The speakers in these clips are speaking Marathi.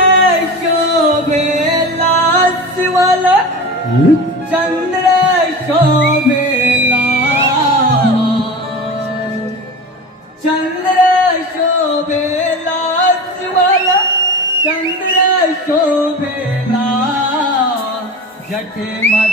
চন্দ্রশোভে লাশওয়াল চন্দ্রশোভে চন্দ্রশোভে লাশওয়াল চন্দ্রশোভে জটে মা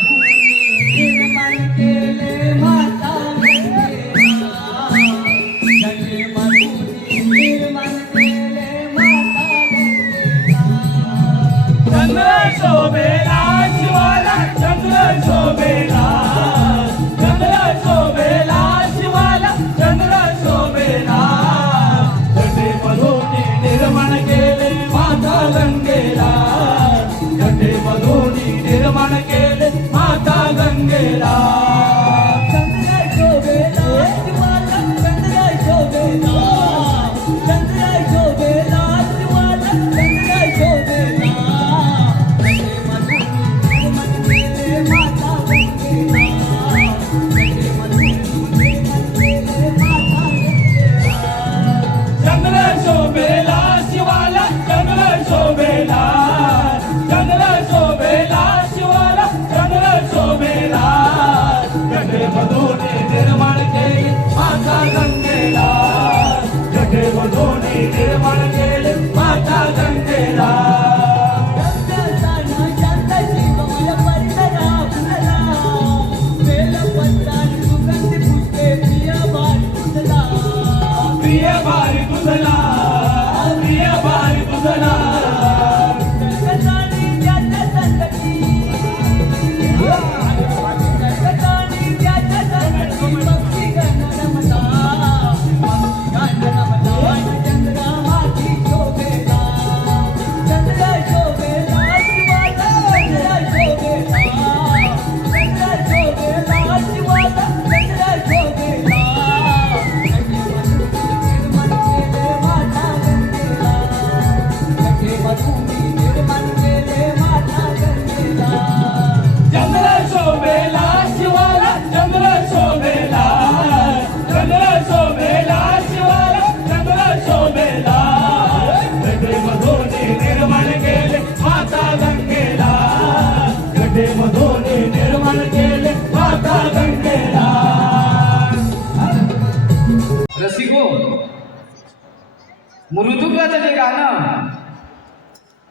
मृदुंगाचं जे गाणं.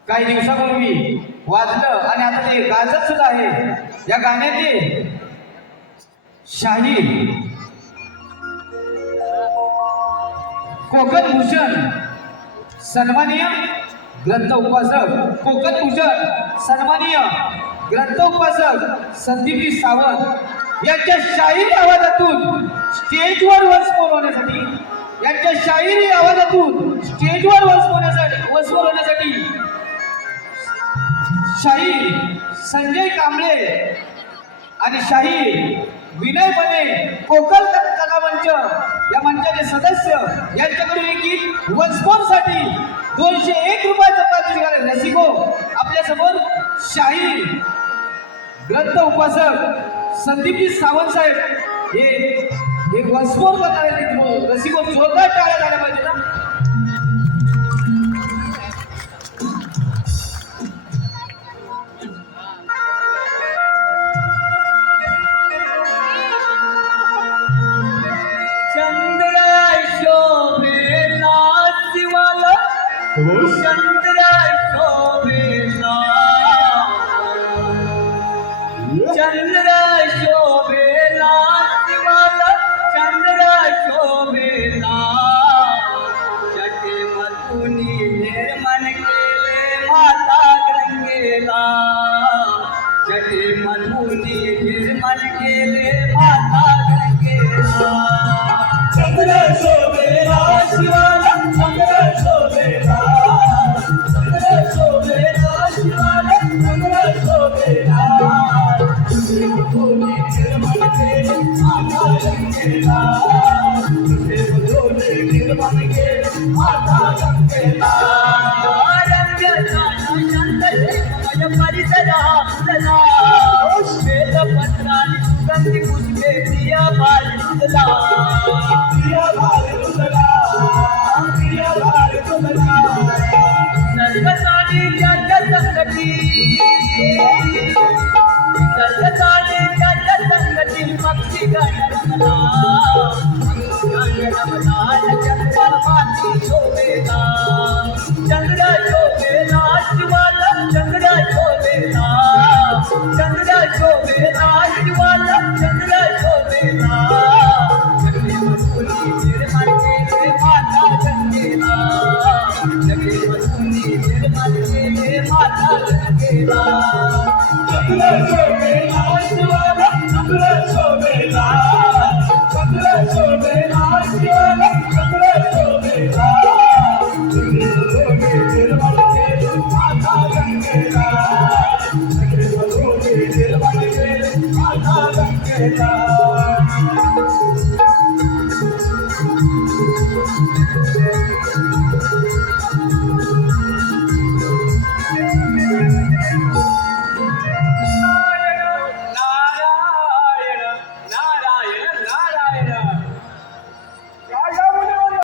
काही दिवसापूर्वी वाजलं आणि आता ते गाजत सुद्धा आहे. या गाण्याचे शाही कोकण भूषण सन्मानीय ग्रंथ उपासक कोकण भूषण सन्मानीय ग्रंथ उपासक संदीपजी सावंत यांच्या शाहीर आवाजातून स्टेजवर वंश होण्यासाठी यांच्या शाहिरी आवाजातून स्टेजवर वसवण्यासाठी होण्यासाठी होण्यासाठी शाहीर संजय कांबळे आणि शाहीर विनय बने कोकल कला मंच या मंचाचे सदस्य यांच्याकडून एक गीत दोनशे एक रुपयाचं प्रादेशिक आहे रसिको आपल्या शाहीर ग्रंथ उपासक संदीपजी सावंत साहेब. Y, y Juan Sport, la de Recibo su ataque a la जटे मधुनी निर्मण केले माता गंगेला चंद्र शोभेला शिवाला चंद्र शोभेला चंद्र शोभेला शिवाला चंद्र शोभेला. చంద్రుడా చోపే రాజువాళ్ళ చంద్రుడా చోపే నా Yeah.